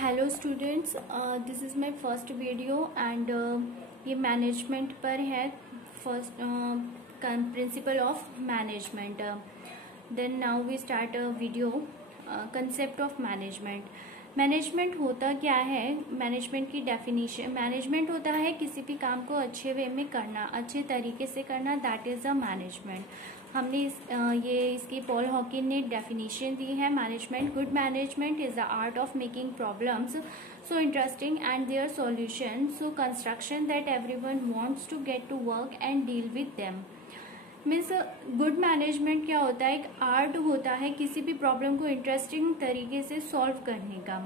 Hello students, this is my first video and ये management पर है। First principle of management. Then now we start a video. Concept of management. Management होता क्या है? Management की definition, management होता है किसी भी काम को अच्छे वे में करना, अच्छे तरीके से करना, दैट इज़ अ मैनेजमेंट। हमने इसकी पॉल हॉकिन ने डेफिनेशन दी है। Management, good management is the art of making problems so interesting and their solution so construction that everyone wants to get to work and deal with them. Means good management क्या होता है? एक art होता है किसी भी problem को interesting तरीके से सॉल्व करने का।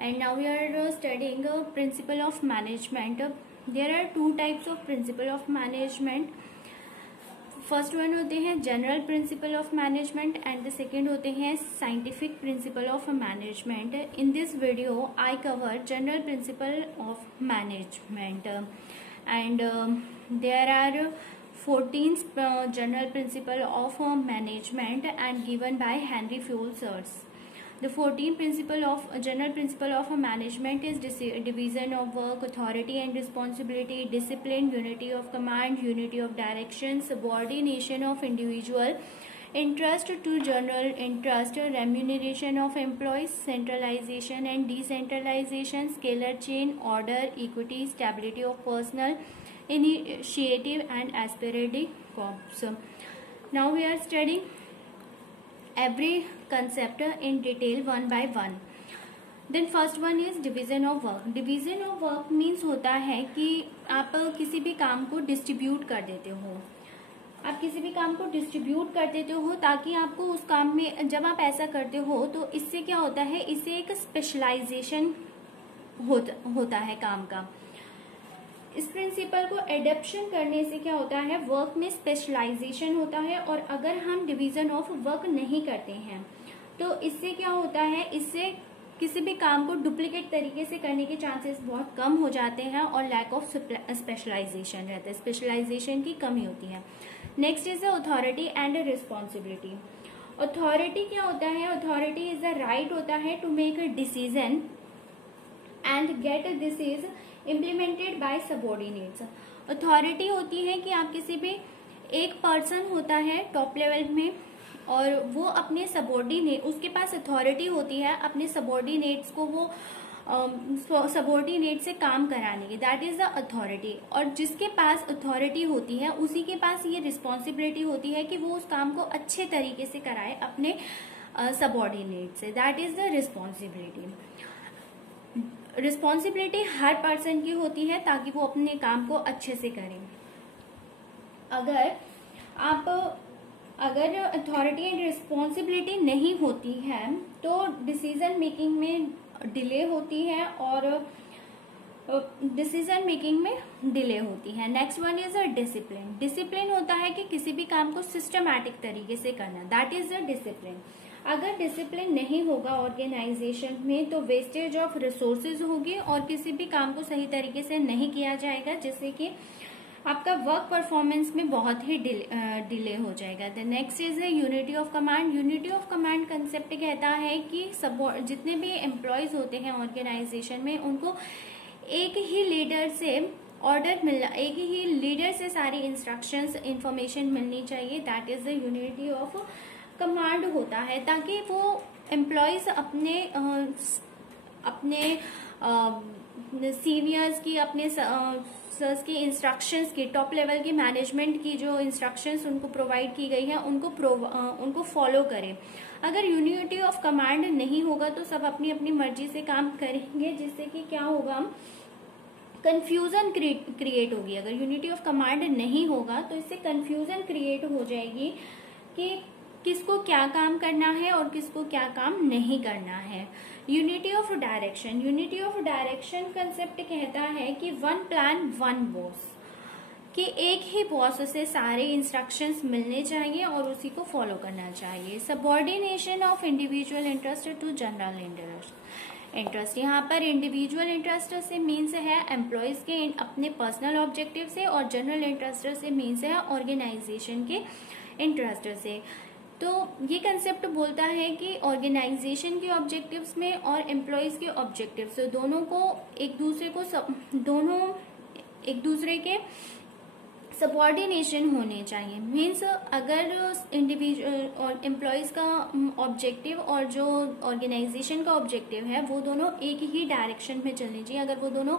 And now we are studying principle of management. There are two types of principle of management. First one होते हैं general principle of management and the second होते हैं scientific principle of management. In this video I cover general principle of management and there are 14 general principle of management and given by Henry Fowler. The 14th general principle of management is division of work, authority and responsibility, discipline, unity of command, unity of direction, subordination of individual, interest to general interest, remuneration of employees, centralization and decentralization, scalar chain, order, equity, stability of personnel, initiative and aspirating corps. Now we are studying every concept in detail one by one. Then first one is division of work. Division of work means होता है कि आप किसी भी काम को distribute कर देते हो। आप किसी भी काम को डिस्ट्रीब्यूट कर देते हो ताकि आपको उस काम में, जब आप ऐसा करते हो तो इससे क्या होता है, इससे एक स्पेशलाइजेशन होता है काम का। इस प्रिंसिपल को एडेप्शन करने से क्या होता है, वर्क में स्पेशलाइजेशन होता है। और अगर हम डिवीजन ऑफ वर्क नहीं करते हैं तो इससे क्या होता है, इससे किसी भी काम को डुप्लीकेट तरीके से करने के चांसेस बहुत कम हो जाते हैं और लैक ऑफ स्पेशलाइजेशन रहता है, स्पेशलाइजेशन की कमी होती है। Next is authority and responsibility. Authority क्या होता है? अथॉरिटी इज द राइट होता है to make a decision and get this is implemented by subordinates. Authority होती है कि आप किसी भी एक पर्सन होता है टॉप लेवल में और वो अपने सबॉर्डिनेट, उसके पास अथॉरिटी होती है अपने सबॉर्डिनेट्स को वो सबॉर्डिनेट से काम कराने की, दैट इज द अथॉरिटी। और जिसके पास अथॉरिटी होती है उसी के पास ये रिस्पॉन्सिबिलिटी होती है कि वो उस काम को अच्छे तरीके से कराए अपने सबॉर्डिनेट से, that is the responsibility. Responsibility her person की होती है ताकि वो अपने काम को अच्छे से करें। अगर अथॉरिटी एंड रिस्पॉन्सिबिलिटी नहीं होती है तो डिसीजन मेकिंग में डिले होती है next one is a discipline. Discipline होता है कि किसी भी काम को सिस्टमैटिक तरीके से करना, दैट इज अ डिसिप्लिन। अगर डिसिप्लिन नहीं होगा ऑर्गेनाइजेशन में तो वेस्टेज ऑफ रिसोर्सेज होगी और किसी भी काम को सही तरीके से नहीं किया जाएगा, जिससे कि आपका वर्क परफॉर्मेंस में बहुत ही डिले हो जाएगा। The next is unity of command. Unity of command concept कहता है कि जितने भी एम्प्लॉयज होते हैं ऑर्गेनाइजेशन में उनको एक ही लीडर से ऑर्डर मिलना, एक ही लीडर से सारी इंस्ट्रक्शंस, इंफॉर्मेशन मिलनी चाहिए, that is the unity of command होता है, ताकि वो एम्प्लॉयज अपने सीनियर्स की, अपने सर्स की इंस्ट्रक्शंस की, टॉप लेवल की मैनेजमेंट की जो इंस्ट्रक्शंस उनको प्रोवाइड की गई है उनको फॉलो करें। अगर यूनिटी ऑफ कमांड नहीं होगा तो सब अपनी अपनी मर्जी से काम करेंगे, जिससे कि क्या होगा, कंफ्यूजन क्रिएट होगी। अगर यूनिटी ऑफ कमांड नहीं होगा तो इससे कंफ्यूजन क्रिएट हो जाएगी कि किसको क्या काम करना है और किसको क्या काम नहीं करना है। Unity of direction. Unity of direction concept कहता है कि वन प्लान वन बॉस, कि एक ही बॉस से सारे इंस्ट्रक्शंस मिलने चाहिए और उसी को फॉलो करना चाहिए। Subordination of individual interest to general interest. यहाँ पर इंडिविजुअल इंटरेस्ट से मीन्स है एम्प्लॉयज के अपने पर्सनल ऑब्जेक्टिव से, और जनरल इंटरेस्ट से मीन्स है ऑर्गेनाइजेशन के इंटरेस्ट से। तो ये कंसेप्ट बोलता है कि ऑर्गेनाइजेशन के ऑब्जेक्टिव्स में और एम्प्लॉयज के ऑब्जेक्टिव्स दोनों एक दूसरे के सबऑर्डिनेशन होने चाहिए। मीन्स अगर इंडिविजुअल और एम्प्लॉयज का ऑब्जेक्टिव और जो ऑर्गेनाइजेशन का ऑब्जेक्टिव है वो दोनों एक ही डायरेक्शन में चलनी चाहिए। अगर वो दोनों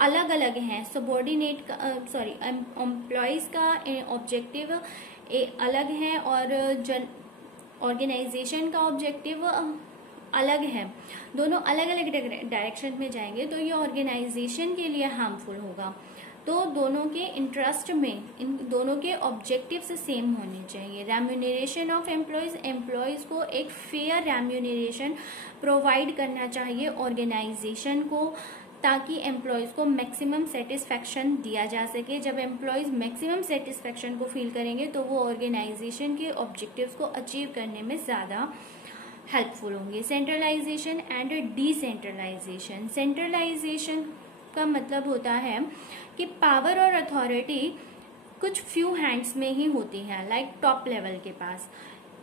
अलग अलग हैं, सबऑर्डिनेट का एम्प्लॉयज का ऑब्जेक्टिव अलग है और ऑर्गेनाइजेशन का ऑब्जेक्टिव अलग है, दोनों अलग अलग डायरेक्शन में जाएंगे तो ये ऑर्गेनाइजेशन के लिए हार्मफुल होगा। तो दोनों के इंटरेस्ट में इन दोनों के ऑब्जेक्टिव्स सेम होने चाहिए। रेम्यूनरेशन ऑफ एम्प्लॉयज को एक फेयर रेम्यूनरेशन प्रोवाइड करना चाहिए ऑर्गेनाइजेशन को, ताकि एम्प्लॉयज को मैक्सिमम सेटिस्फेक्शन दिया जा सके। जब एम्प्लॉयज मैक्सिमम सेटिस्फेक्शन को फील करेंगे तो वो ऑर्गेनाइजेशन के ऑब्जेक्टिव्स को अचीव करने में ज्यादा हेल्पफुल होंगे। Centralization and decentralization. सेंट्रलाइजेशन का मतलब होता है कि पावर और अथॉरिटी कुछ फ्यू हैंड्स में ही होती है, लाइक टॉप लेवल के पास।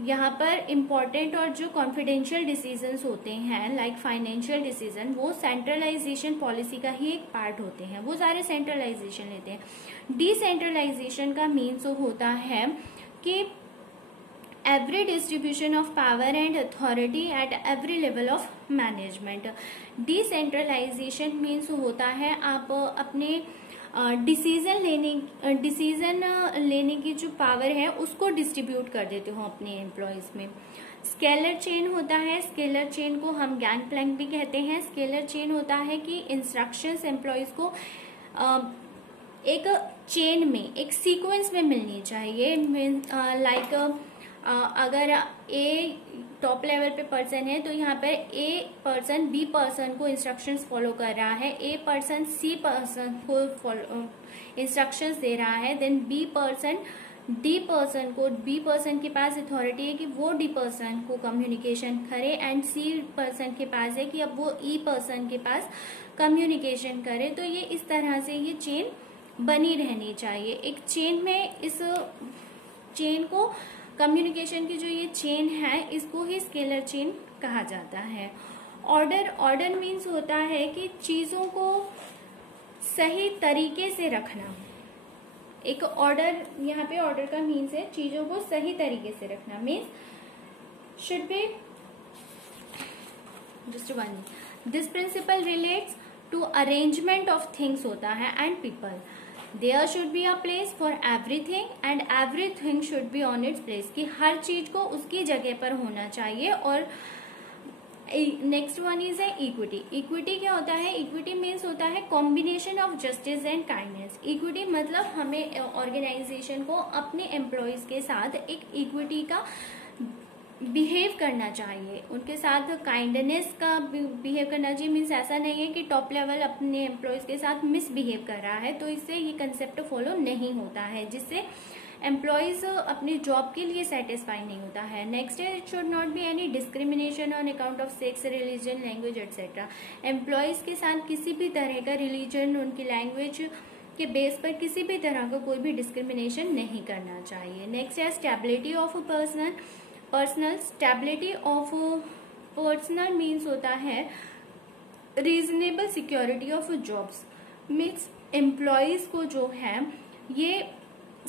यहाँ पर इम्पोर्टेंट और जो कॉन्फिडेंशियल डिसीजंस होते हैं लाइक फाइनेंशियल डिसीजन, वो सेंट्रलाइजेशन पॉलिसी का ही एक पार्ट होते हैं, वो सारे सेंट्रलाइजेशन लेते हैं। डिसेंट्रलाइजेशन का मीन्स होता है कि every distribution of power and authority at every level of management। Decentralization means होता है आप अपने डिसीजन लेने की जो पावर है उसको डिस्ट्रीब्यूट कर देते हो अपने एम्प्लॉयज में। स्केलर चेन होता है, स्केलर चेन को हम गैंग प्लैंक भी कहते हैं। स्केलर चेन होता है कि इंस्ट्रक्शंस एम्प्लॉयज को एक चेन में, एक सीक्वेंस में मिलनी चाहिए। लाइक अगर ए टॉप लेवल पे पर्सन है तो यहाँ पर ए पर्सन बी पर्सन को इंस्ट्रक्शंस फॉलो कर रहा है, ए पर्सन सी पर्सन को इंस्ट्रक्शंस दे रहा है, then B person D person को, बी पर्सन के पास अथॉरिटी है कि वो डी पर्सन को कम्युनिकेशन करे, एंड सी पर्सन के पास है कि अब वो ई पर्सन के पास कम्युनिकेशन करे। तो ये इस तरह से ये चेन बनी रहनी चाहिए। एक चेन में इस चेन को, कम्युनिकेशन की जो ये चेन है, इसको ही स्केलर चेन कहा जाता है। ऑर्डर मीन्स होता है कि चीजों को सही तरीके से रखना। एक ऑर्डर, यहाँ पे ऑर्डर का मीन्स है चीजों को सही तरीके से रखना। Means should be just one, this principle relates to arrangement of things होता है and people. There should be a place for everything and everything should be on its place, कि हर चीज को उसकी जगह पर होना चाहिए। और नेक्स्ट वन इज है इक्विटी। इक्विटी क्या होता है? इक्विटी मीन्स होता है combination of justice and kindness. Equity मतलब हमें ऑर्गेनाइजेशन को अपने एम्प्लॉयज के साथ एक इक्विटी का बिहेव करना चाहिए, उनके साथ काइंडनेस का बिहेव करना चाहिए। मीन्स ऐसा नहीं है कि टॉप लेवल अपने एम्प्लॉयज के साथ मिसबिहेव कर रहा है, तो इससे ये कंसेप्ट फॉलो नहीं होता है, जिससे एम्प्लॉयज अपनी जॉब के लिए सेटिस्फाई नहीं होता है। नेक्स्ट है, it should not be any discrimination on account of sex, religion, language etcetera. Employees के साथ किसी भी तरह का रिलीजन, उनकी लैंग्वेज के बेस पर किसी भी तरह का कोई भी डिस्क्रिमिनेशन नहीं करना चाहिए। नेक्स्ट है stability of personal. Stability of personal means होता है reasonable security of jobs. Means employees को जो है ये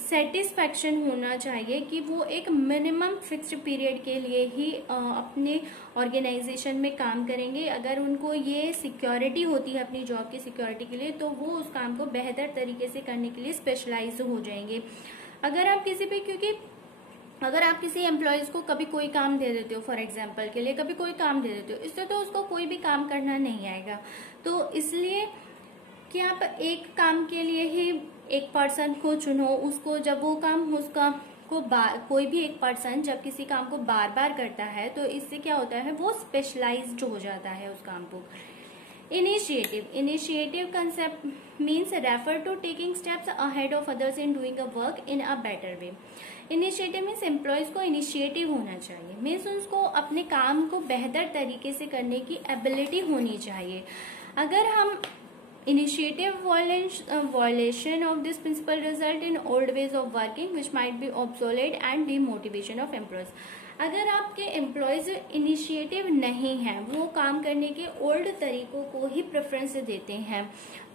सेटिस्फैक्शन होना चाहिए कि वो एक मिनिमम फिक्स्ड पीरियड के लिए ही अपने ऑर्गेनाइजेशन में काम करेंगे। अगर उनको ये सिक्योरिटी होती है अपनी जॉब की सिक्योरिटी के लिए, तो वो उस काम को बेहतर तरीके से करने के लिए स्पेशलाइज हो जाएंगे। अगर आप किसी एम्प्लॉयज को कभी कोई काम दे देते हो, फॉर एग्जाम्पल के लिए कभी कोई काम दे देते हो, इससे तो उसको कोई भी काम करना नहीं आएगा। तो इसलिए कि आप एक काम के लिए ही एक पर्सन को चुनो, उसको जब वो काम उसका को कोई भी एक पर्सन जब किसी काम को बार बार करता है तो इससे क्या होता है, वो स्पेशलाइज्ड हो जाता है उस काम को। Initiative concept means refer to taking steps ahead of others in doing a work in a better way. Initiative means employees को इनिशिएटिव होना चाहिए, मीन्स उसको अपने काम को बेहतर तरीके से करने की एबिलिटी होनी चाहिए। अगर हम initiative violation of this principle result in old ways of working which might be obsolete and demotivation of employees. अगर आपके एम्प्लॉयज इनिशिएटिव नहीं है, वो काम करने के ओल्ड तरीकों को ही प्रेफरेंस देते हैं,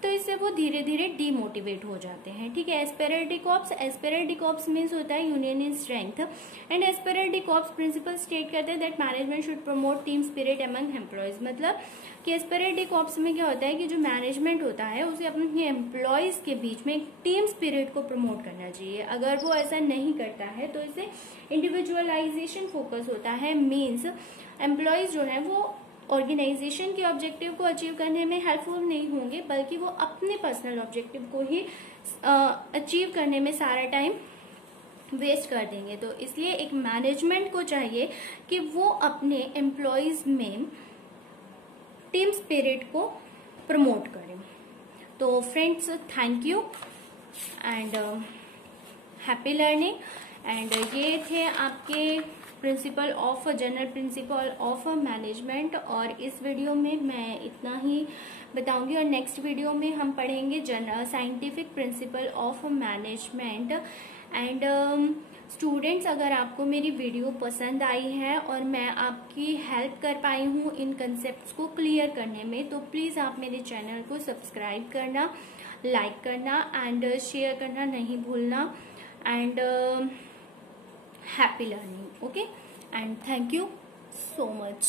तो इससे वो धीरे धीरे डीमोटिवेट हो जाते हैं. ठीक है. एस्पेरेटिकॉप्स मीन्स होता है union in strength and esprit de corps principle state करते हैं that management should promote team spirit among employees. मतलब कि एस्पेरेटिकॉप्स में क्या होता है कि जो मैनेजमेंट होता है उसे अपने एम्प्लॉयज के बीच में एक टीम स्पिरिट को प्रमोट करना चाहिए. अगर वो ऐसा नहीं करता है तो इससे इंडिविजुअलाइजेशन फोकस होता है. मीन्स एम्प्लॉयज जो है वो ऑर्गेनाइजेशन के ऑब्जेक्टिव को अचीव करने में हेल्पफुल नहीं होंगे, बल्कि वो अपने पर्सनल ऑब्जेक्टिव को ही अचीव करने में सारा टाइम वेस्ट कर देंगे. तो इसलिए एक मैनेजमेंट को चाहिए कि वो अपने एम्प्लॉयज में टीम स्पिरिट को प्रमोट करें. तो friends, thank you and happy learning. And ये थे आपके जनरल प्रिंसिपल ऑफ मैनेजमेंट, और इस वीडियो में मैं इतना ही बताऊंगी. और नेक्स्ट वीडियो में हम पढ़ेंगे scientific principle of management. And students, अगर आपको मेरी वीडियो पसंद आई है और मैं आपकी हेल्प कर पाई हूँ इन कंसेप्ट्स को क्लियर करने में, तो प्लीज आप मेरे चैनल को सब्सक्राइब करना, लाइक करना एंड शेयर करना नहीं भूलना. And happy learning. Okay, and thank you so much.